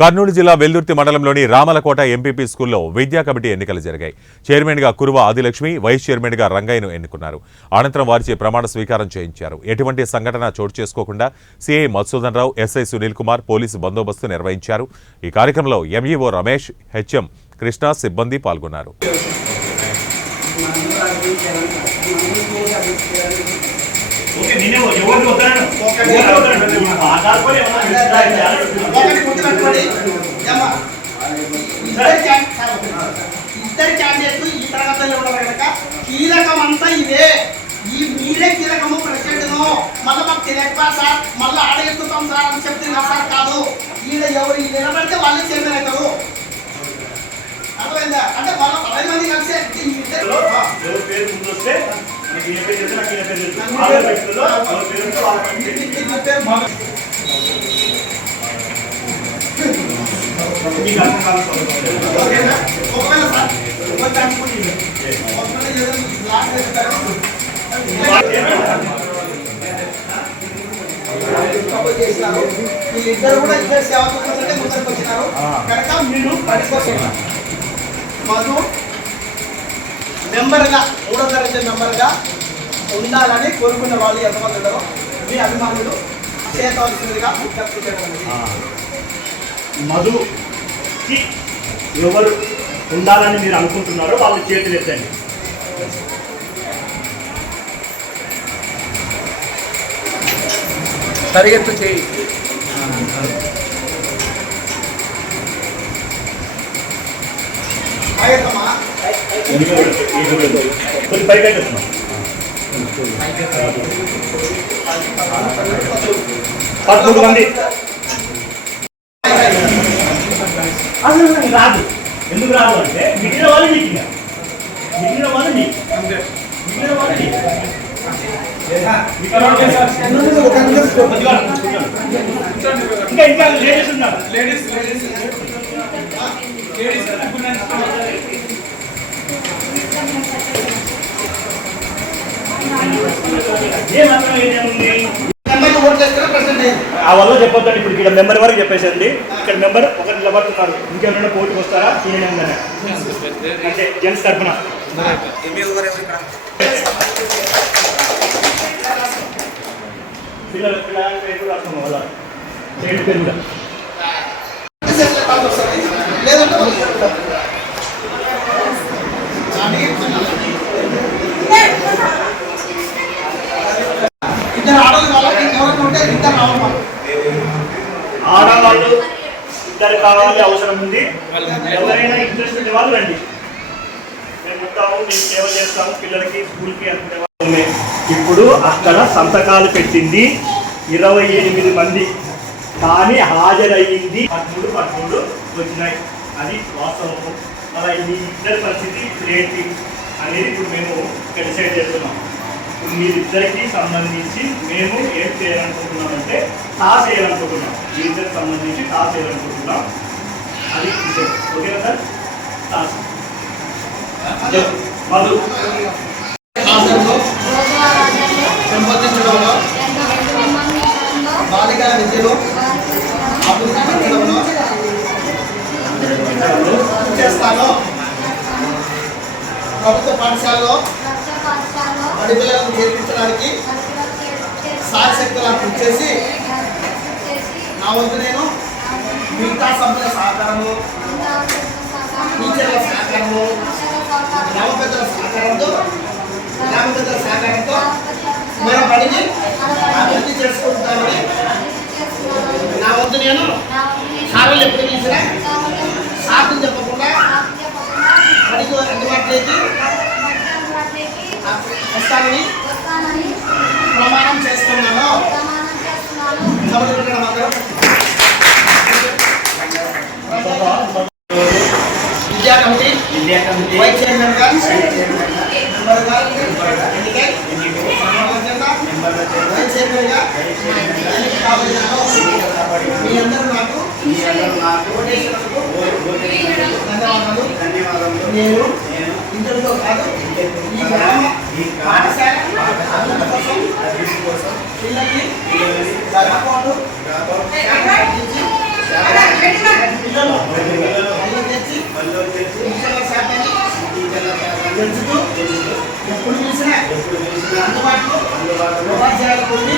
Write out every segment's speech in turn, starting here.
కర్నూలు జిల్లా వెల్దుర్తి మండలంలోని రామలకోట ఎంపీపీ స్కూల్లో విద్యా కమిటీ ఎన్నికలు జరిగాయి. చైర్మన్గా కురువ ఆదిలక్ష్మి, వైస్ చైర్మన్గా రంగయ్యను ఎన్నుకున్నారు. అనంతరం వారిచే ప్రమాణ స్వీకారం చేయించారు. ఎటువంటి సంఘటన చోటు చేసుకోకుండా సిఐ మధుసూదన్ రావు, ఎస్ఐ సునీల్ కుమార్ పోలీసు బందోబస్తు నిర్వహించారు. ఈ కార్యక్రమంలో ఎంఈఓ రమేష్, హెచ్ఎం కృష్ణ సిబ్బంది పాల్గొన్నారు. ఇద్దరు క్యాండిడేట్లు ఈ తరగతిలో ఉన్నారు కనుక కీలకం అంతా ఇదే. మీరే కీలకము ప్రెసిడెంట్ను మళ్ళీ మాకు తెలియకపోయా సార్, మళ్ళీ ఆడగెత్తుతాం సార్ అని చెప్తున్నా సార్. కాదు, ఈయన ఎవరు నిలబడితే వాళ్ళే చైర్మన్ అవుతారు. అర్థమైందా? అంటే వాళ్ళ 10 మంది కలిసి ఇద్దరు కూడా ఇద్దరు సేవకు ముందుకు వచ్చినారు కనుక మీరు మధు మెంబర్గా 3వ తరగతి మెంబర్గా ఉండాలని కోరుకున్న వాళ్ళు ఎంతమంది ఉన్నారో మీ అభిమానులు చేయవలసిందిగా విజ్ఞప్తి చేయడం. మధుకి ఎవరు ఉండాలని మీరు అనుకుంటున్నారో వాళ్ళు చేతులు ఎత్తండి. సరిగెత్తు చేయి. కొంచెం పైకి పెట్టేస్తున్నాం. అసలు రాదు. ఎందుకు రాదు అంటే మిగిలిన వాళ్ళు నీకు, మిగిలిన వాళ్ళు నీకు, మిగిలిన వాళ్ళు నీకు. ఇంకా ఇంకా లేడీస్ ఉన్నారు. ఆ వల్ల చెప్పొద్దండి. ఇప్పుడు ఇక్కడ మెంబర్ వరకు చెప్పేసండి. ఇక్కడ మెంబర్ ఒకటి నిలబడుతున్నారు. ఇంకెవరైనా పోటీకి వస్తారా? ఈయన అంటే జెంట్స్ తరఫున పిల్లల పేరు కూడా రాస్తాము. వాళ్ళ పేరు కూడా ఆడవాళ్ళు ఇద్దరు కావాలి, అవసరం ఉంది. ఎవరైనా ఇంట్రెస్ట్ ఉండే వాళ్ళు రండి. మేము ఉంటాము, మేము సేవ చేస్తాము పిల్లలకి, స్కూల్కి అనుకునే వాళ్ళు. ఇప్పుడు అక్కడ సంతకాలు పెట్టింది 28 మంది, కానీ హాజరయ్యింది 13 వచ్చినాయి. అది వాస్తవం. అలా ఈ ఇద్దరి పరిస్థితి ఏంటి అనేది ఇప్పుడు మేము డిసైడ్ చేస్తున్నాం. ఇప్పుడు మీరిద్దరికి సంబంధించి మేము ఏం చేయాలనుకుంటున్నామంటే టాస్ వేయాలనుకుంటున్నాం. వీరిద్దరికి సంబంధించి టాస్ వేయాలనుకుంటున్నాం. అది ఓకేనా సార్? టాస్ మధు పెంపొందించడంలో, బాలికల విద్యలో అభివృద్ధి చేస్తాను. ప్రభుత్వ పాఠశాలలో బడి పిల్లలను నేర్పించడానికి సాయశక్తులను కృషి చేసి నా వంతు నేను మిగతా సభ్యుల సహకారము, టీచర్ల సహకారము, గ్రామ పెద్దల సహకారంతో మన బడిని అభివృద్ధి చేసుకుంటామని నా వంతు నేను సార్లు ఎప్పుడు పిలిచినా సాకులు చెప్పకుండా బడికి అందుబాటులోకి వస్తానని ప్రమాణం చేస్తున్నాను. విద్యా కమిటీ వైస్ చైర్మన్గా వైస్ చైర్మన్గా మీ అందరూ నాకు ధన్యవాదాలు. నేను ఇంతటితో కాదు, ఈ గ్రామ పాఠశాల అభివృద్ధి కోసం పిల్లలకి పిల్లలు మళ్ళీ తెచ్చి టీచర్ల శాతాన్ని పెంచుతూ ఎప్పుడు పిలిచినా అందుబాటులో ఉపాధ్యాయులకు ఉండి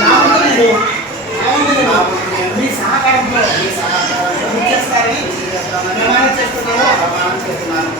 నా వంతు నేను మీ సహకారంలో చేస్తారని ప్రమాణం చేస్తున్నాను.